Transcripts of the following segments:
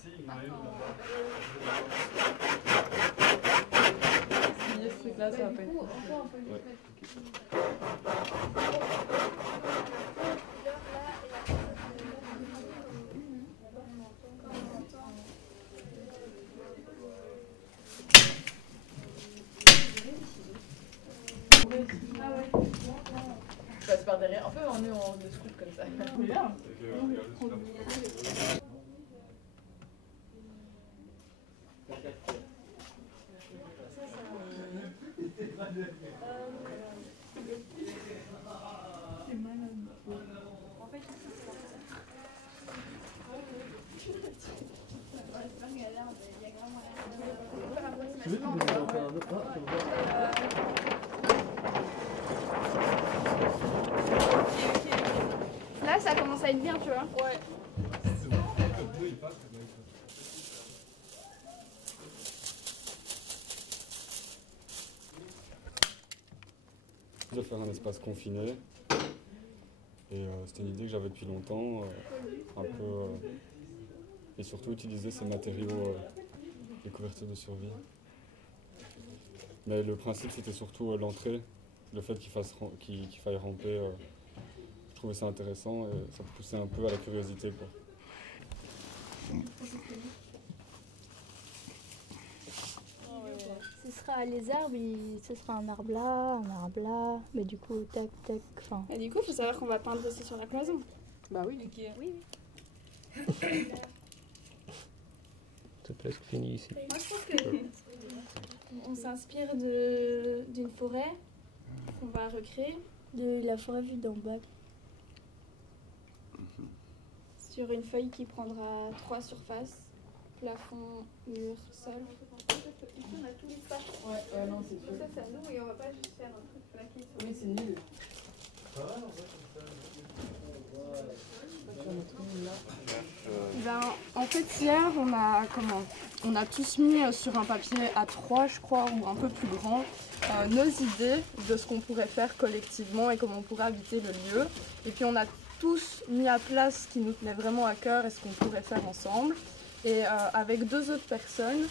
Si, il y en a une Si ce truc-là, ça va pas être. Ouais. Je passe par derrière, un peu on est en de scoop comme ça. Bien. Là, ça commence à être bien, tu vois. Ouais. De faire un espace confiné. Et c'était une idée que j'avais depuis longtemps, un peu, et surtout utiliser ces matériaux des couvertures de survie. Mais le principe c'était surtout l'entrée, le fait qu'il faille ramper. Je trouvais ça intéressant et ça poussait un peu à la curiosité, quoi. Ce sera les arbres, ce sera un arbre là, mais du coup, tac, tac, enfin. Et du coup, il faut savoir qu'on va peindre aussi sur la cloison. Bah oui. Oui, oui. C'est presque fini ici. Moi, je trouve que on s'inspire d'une forêt qu'on va recréer De la forêt vue d'en bas. sur une feuille qui prendra 3 surfaces, plafond, mur, sol. Ici, on a tout l'espace. Ouais, non, c'est sûr. Ça, c'est à nous et on va pas juste faire un truc plaqué. Oui, c'est nul. Ben, en fait, hier, on a tous mis sur un papier A3, je crois, ou un peu plus grand, nos idées de ce qu'on pourrait faire collectivement et comment on pourrait habiter le lieu. Et puis, on a tous mis à plat ce qui nous tenait vraiment à cœur et ce qu'on pourrait faire ensemble. Et avec 2 autres personnes,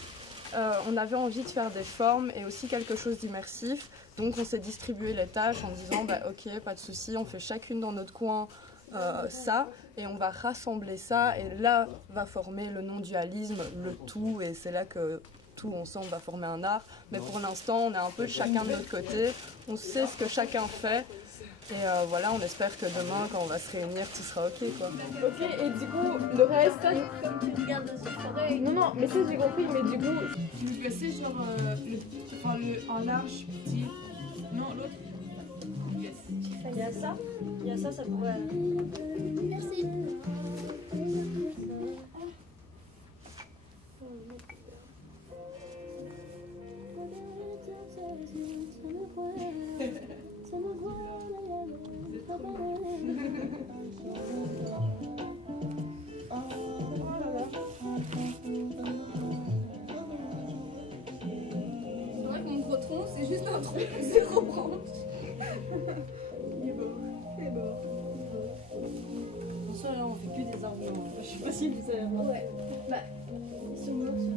on avait envie de faire des formes et aussi quelque chose d'immersif. Donc, on s'est distribué les tâches en disant, bah, ok, pas de souci, on fait chacune dans notre coin ça, et on va rassembler ça, et là va former le non-dualisme, le tout, et c'est là que tout ensemble va former un art. Mais pour l'instant, on est un peu chacun de notre côté, on sait ce que chacun fait, et voilà, on espère que demain, quand on va se réunir, tout sera ok, quoi. Ok, et du coup, le reste... Comme tu regardes dans cette forêt. Non, mais ça j'ai compris, mais du coup, tu veux placer genre un large petit... Non, l'autre. Yes. Il y a ça, ça pourrait. Merci. C'est vrai que mon gros tronc, c'est juste un tronc, 0 branche. Il est beau, il est beau. Pour ça, là, on fait que des arbres. Je sais pas si vous savez. Ouais. Bah, ils sont morts, ça.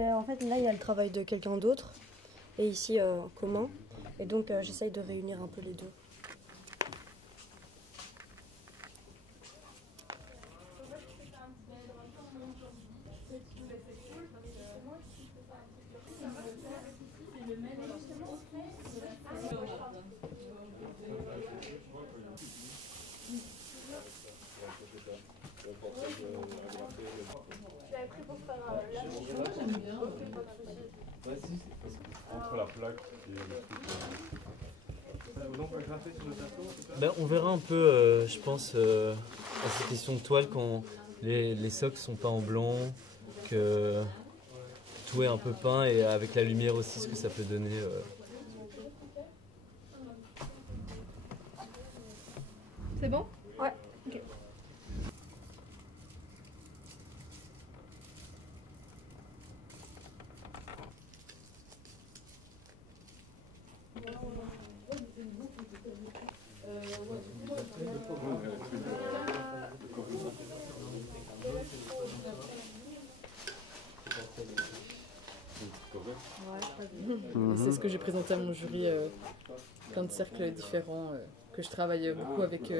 En fait, là, il y a le travail de quelqu'un d'autre, et ici, commun. Et donc, j'essaye de réunir un peu les deux. Entre la plaque et le truc. Ben, on verra un peu, je pense, à cette question de toile quand les socles sont peints en blanc, que tout est un peu peint et avec la lumière aussi, ce que ça peut donner. C'est bon? Ouais. Ok. C'est ce que j'ai présenté à mon jury, plein de cercles différents, que je travaille beaucoup avec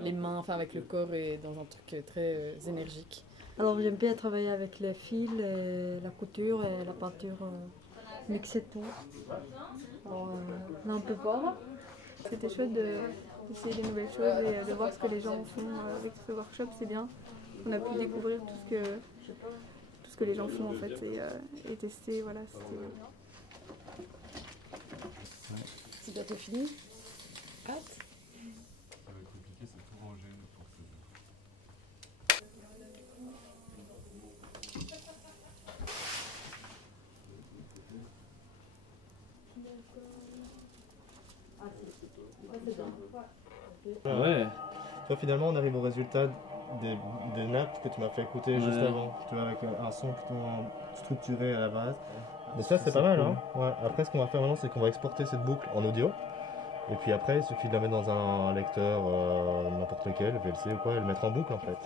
les mains, enfin avec le corps et dans un truc très énergique. Alors j'aime bien travailler avec les fils, et la couture et la peinture, mixer tout. Alors, là on peut voir. C'était chouette d'essayer des nouvelles choses et de voir ce que les gens font avec ce workshop, c'est bien. On a pu découvrir tout ce que les gens font en fait et tester, voilà, c'était bien. C'est bientôt fini? Hâte? Ça va être compliqué, c'est tout rangé pour ce jour. Ouais. Toi finalement on arrive au résultat des nappes que tu m'as fait écouter juste avant. Tu vois, avec un son plutôt structuré à la base. Mais ça c'est pas mal hein. Ouais. Après ce qu'on va faire maintenant c'est qu'on va exporter cette boucle en audio. Et puis après il suffit de la mettre dans un lecteur n'importe lequel, VLC ou quoi, et le mettre en boucle en fait.